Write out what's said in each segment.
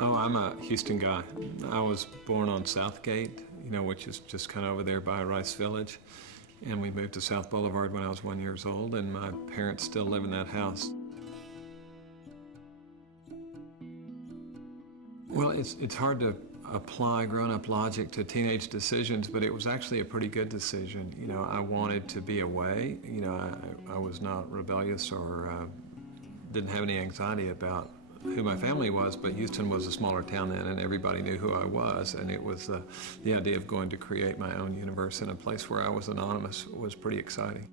Oh, I'm a Houston guy. I was born on Southgate, which is just kind of over there by Rice Village. And we moved to South Boulevard when I was 1 year old, and my parents still live in that house. Well, it's hard to apply grown-up logic to teenage decisions, but it was actually a pretty good decision. I wanted to be away. I was not rebellious or didn't have any anxiety about who my family was, but Houston was a smaller town then, and everybody knew who I was, and it was the idea of going to create my own universe in a place where I was anonymous was pretty exciting.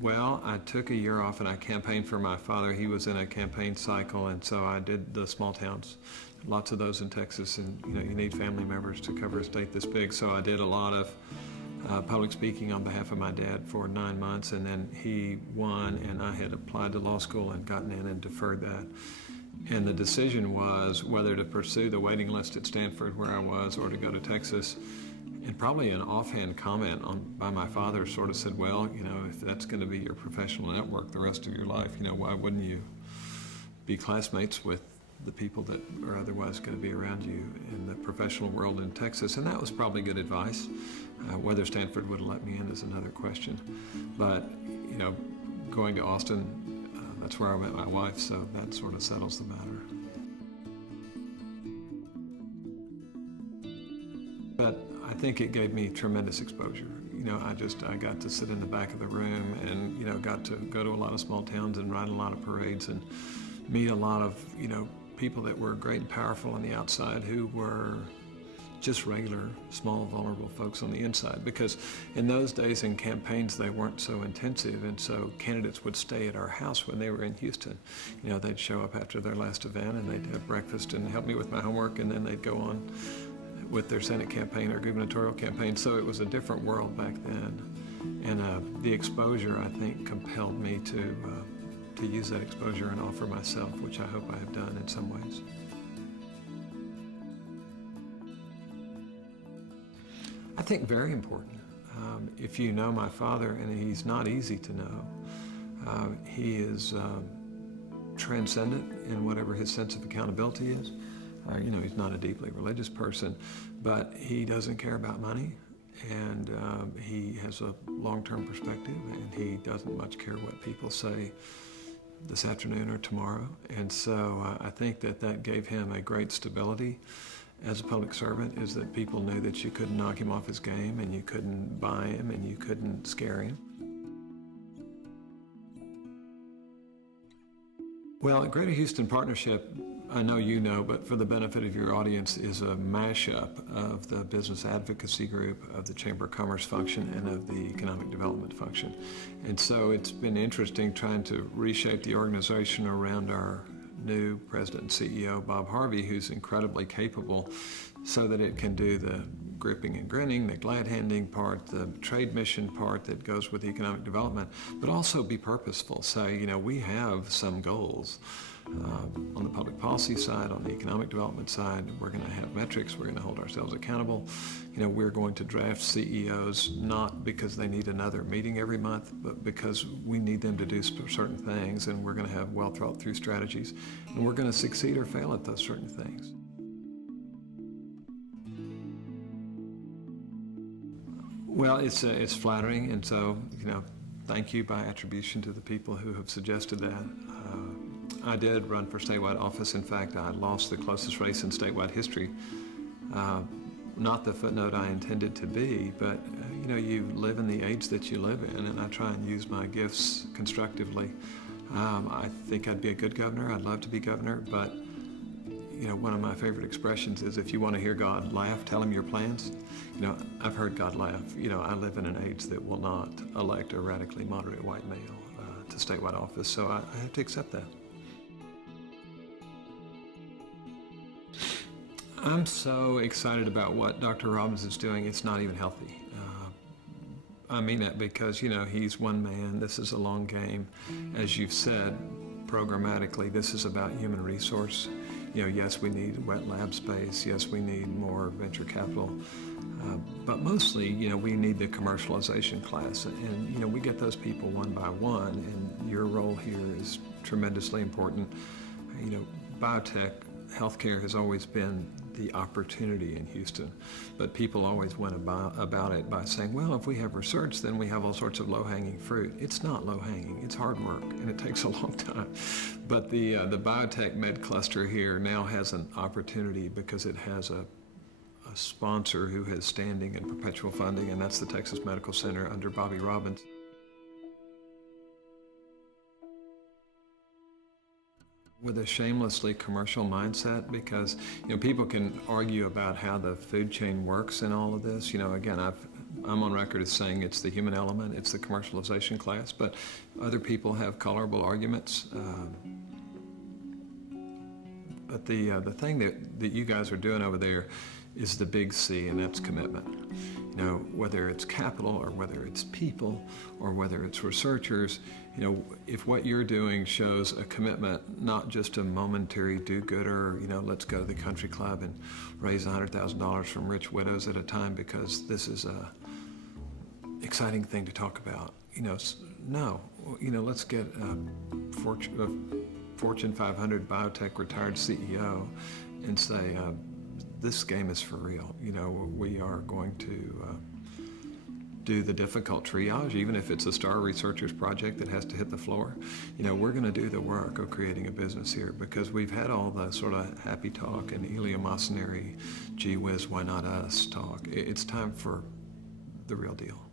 Well, I took a year off and I campaigned for my father. He was in a campaign cycle, and so I did the small towns, lots of those in Texas, and you need family members to cover a state this big, so I did a lot of public speaking on behalf of my dad for 9 months, and then he won, and I had applied to law school and gotten in and deferred that. And the decision was whether to pursue the waiting list at Stanford where I was or to go to Texas. And probably an offhand comment by my father sort of said, well, if that's going to be your professional network the rest of your life, why wouldn't you be classmates with the people that are otherwise going to be around you in the professional world in Texas? And that was probably good advice. Whether Stanford would have let me in is another question. But, going to Austin, that's where I met my wife, so that sort of settles the matter. But I think it gave me tremendous exposure. I got to sit in the back of the room and, got to go to a lot of small towns and ride a lot of parades and meet a lot of, people that were great and powerful on the outside who were just regular, small, vulnerable folks on the inside. Because in those days in campaigns, they weren't so intensive, and so candidates would stay at our house when they were in Houston. They'd show up after their last event and they'd have breakfast and help me with my homework, and then they'd go on with their Senate campaign or gubernatorial campaign. So it was a different world back then. And the exposure, I think, compelled me to use that exposure and offer myself, which I hope I have done in some ways. I think very important. If you know my father, and he's not easy to know, he is transcendent in whatever his sense of accountability is. He's not a deeply religious person, but he doesn't care about money, and he has a long-term perspective, and he doesn't much care what people say this afternoon or tomorrow. And so I think that gave him a great stability as a public servant, is that people knew that you couldn't knock him off his game, and you couldn't buy him, and you couldn't scare him. Well, Greater Houston Partnership, I know you know, but for the benefit of your audience, is a mashup of the business advocacy group, of the Chamber of Commerce function, and of the economic development function. And so it's been interesting trying to reshape the organization around our new president and CEO, Bob Harvey, who's incredibly capable, so that it can do the gripping and grinning, the glad-handing part, the trade mission part that goes with economic development, but also be purposeful. So, we have some goals. On the public policy side, on the economic development side, we're going to have metrics, we're going to hold ourselves accountable. We're going to draft CEOs not because they need another meeting every month, but because we need them to do certain things, and we're going to have well thought through strategies, and we're going to succeed or fail at those certain things. Well, it's flattering, and so, thank you by attribution to the people who have suggested that. I did run for statewide office. In fact, I lost the closest race in statewide history. Not the footnote I intended to be, but you live in the age that you live in, and I try and use my gifts constructively. I think I'd be a good governor. I'd love to be governor, but one of my favorite expressions is, if you want to hear God laugh, tell him your plans. I've heard God laugh. I live in an age that will not elect a radically moderate white male to statewide office, so I have to accept that. I'm so excited about what Dr. Robbins is doing, it's not even healthy. I mean that because, he's one man, this is a long game. As you've said, programmatically, this is about human resource. Yes, we need wet lab space. Yes, we need more venture capital. But mostly, we need the commercialization class. And, we get those people one by one. And your role here is tremendously important. Biotech, healthcare has always been the opportunity in Houston, but people always went about it by saying, well, if we have research, then we have all sorts of low-hanging fruit. It's not low-hanging, it's hard work, and it takes a long time. But the biotech med cluster here now has an opportunity because it has a sponsor who has standing and perpetual funding, and that's the Texas Medical Center under Bobby Robbins. With a shamelessly commercial mindset, because people can argue about how the food chain works in all of this. Again, I'm on record as saying it's the human element, it's the commercialization class, but other people have colorable arguments. But the thing that you guys are doing over there is the big C, and that's commitment. Whether it's capital or whether it's people or whether it's researchers, if what you're doing shows a commitment, not just a momentary do-gooder, let's go to the country club and raise $100,000 from rich widows at a time because this is a exciting thing to talk about. No, let's get a Fortune 500 biotech retired CEO and say, this game is for real. We are going to do the difficult triage, even if it's a star researcher's project that has to hit the floor. We're going to do the work of creating a business here because we've had all the sort of happy talk and eleemosynary, gee whiz, why not us talk. It's time for the real deal.